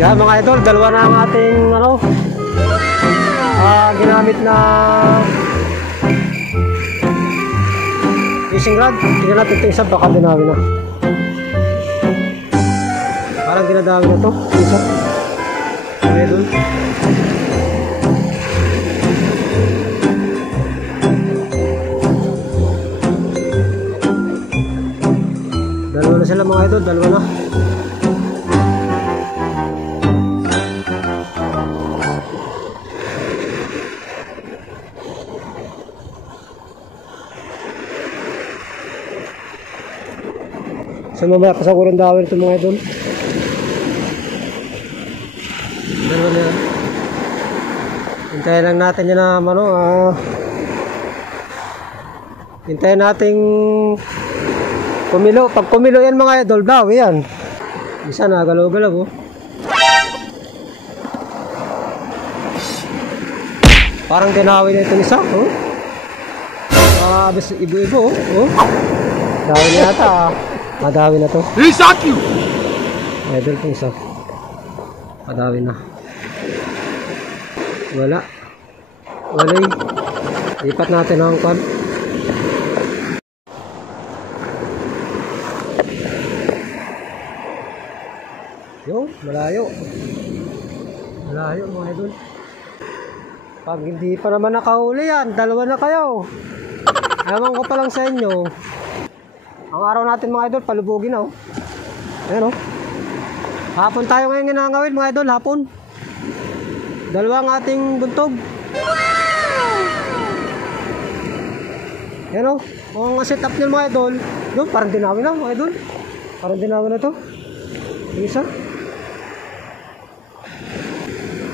Yan mga idol, dalawa na ang ating ano, ginamit na fishing rod. Tingnan natin ito isa, baka dinawi na. Parang dinadawi na to isa. Okay dun. Dalawa na sila mga idol, dalawa na. So mamaya kasaguran dawin ito mga idol. Dalawa na yan. Hintayin lang natin yan na ano, hintayin natin kumilo. Pag kumilo yan mga idol, dawi yan. Isa na galaw-galaw oh. Parang dinawi na itong isa oh. Ibo-ibo oh. Dawi na yata Madawi na to. Reset you! Idol pong isa. Madawi na. Wala. Walay. Lipat natin ang kwan. Yo, malayo. Malayo mga idol. Pag hindi pa naman nakahuli yan, dalawa na kayo. Ewan ko pa lang sa inyo. Ang araw natin mga idol, palubugin na oh. Ayan oh. Hapon tayo ngayon ginangawin mga idol, hapon. Dalawang ating buntog. Ayan oh. Ang setup nyo mga idol, no, parang dinawi na mga idol. Parang dinawi na to. Isa.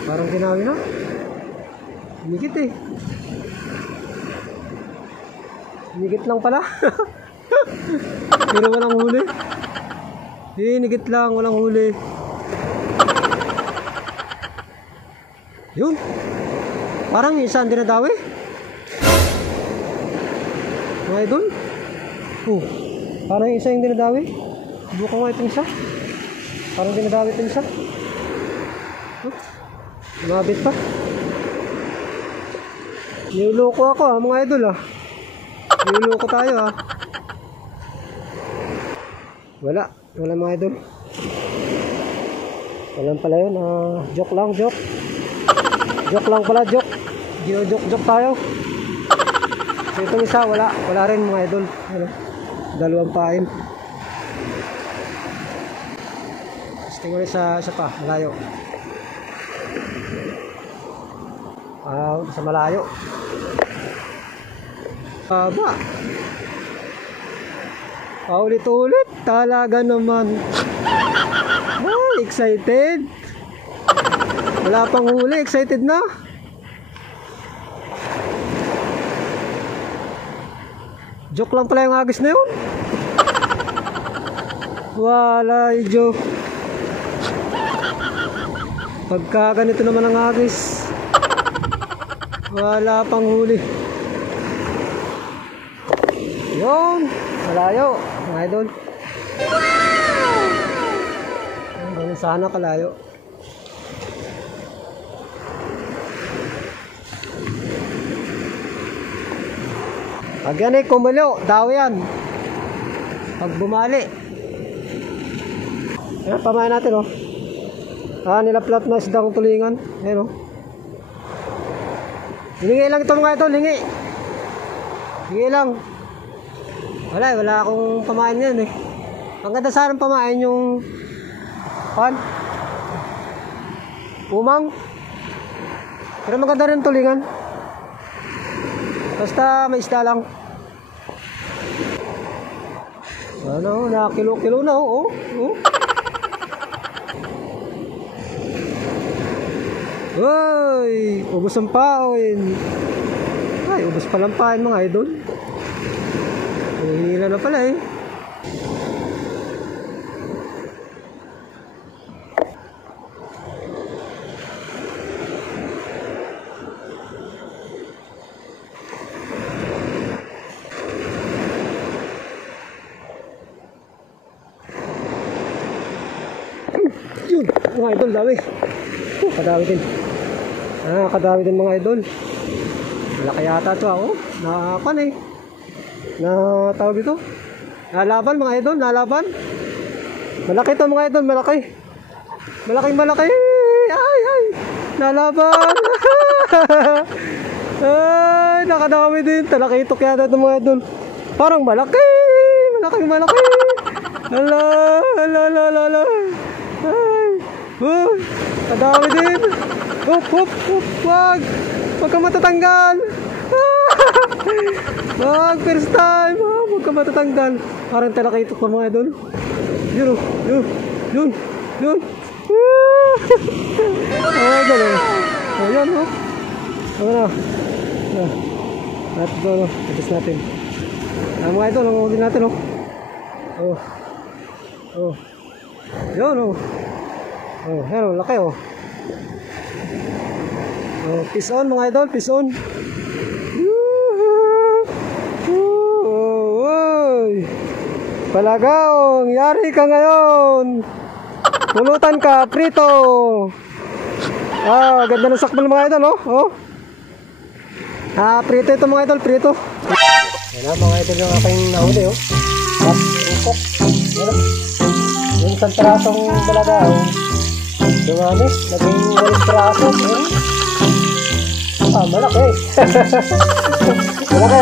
Parang dinawi na. Higit eh. Higit lang pala. Pero walang huli. Hinigit lang, walang huli. Yun. Parang isang dinadawi. Mga idol. Parang isa yung dinadawi. Buka nga itong isa. Parang dinadawi itong isa. Lumabit pa. Niloko ako mga idol Niloko tayo Wala mga idol. Walang pala yun. Joke lang, joke. Joke lang pala, joke. Gino-joke tayo. So itong isa, wala rin mga idol. Ano? Dalawang pain. Tapos tingnan ulit sa isa pa, malayo. Sa malayo. Haba. Ulit-ulit. Talaga naman. Excited. Wala pang huli. Excited na. Joke lang pala yung agis na yun. Wala yung joke. Pagka ganito naman ang agis, wala pang huli. Yun. Malayo. Mga idol. Ganun sana kalayo. Pag yan kumulo, daw yan. Pag bumali. Ayan, pamain natin nilaplat na isdang tulingan. Ayan Hingi lang ito mga idol, hingi. Hingi lang. Wala akong pamain yan Ang ganda sana pamain yung umang. Pero maganda rin tulingan. Basta may isda lang. Na kilo-kilo na Uy, ubos ang pain. Ay, ubos palang pain mga idol. Hihila na pala Yun, mga idol, dami. Kadami din. Kadami din mga idol. Malaki yata ito ako. Nakapan eh. Tawag ito. Nalaban mga idol, nalaban. Malaki ito mga idol, malaki. Malaki. Ay. Nalaban. Ay, nakadami din. Talakitok yata ito mga idol. Parang malaki. Malaki. Hala. Ay. Kadami din. Hup. Wag ka matatanggal. Wag, first time. Wag ka matatanggal. Parang talakitok pa mga idol. Yun. Ganun. Ayan, na. Let's go, Tapos natin. Mga idol, ang huli natin, Yun, hello, laki, Peace on, mga idol, peace on. Palagaong, yari ka ngayon. Pulutan ka, prito. Ganda ng sakbal mga idol, prito ito mga idol, prito. Yan mga idol yung aking nahuli, Ukok. Yung isang trasong balagao. Dumami, naging 1 traso. Malaki. Malaki,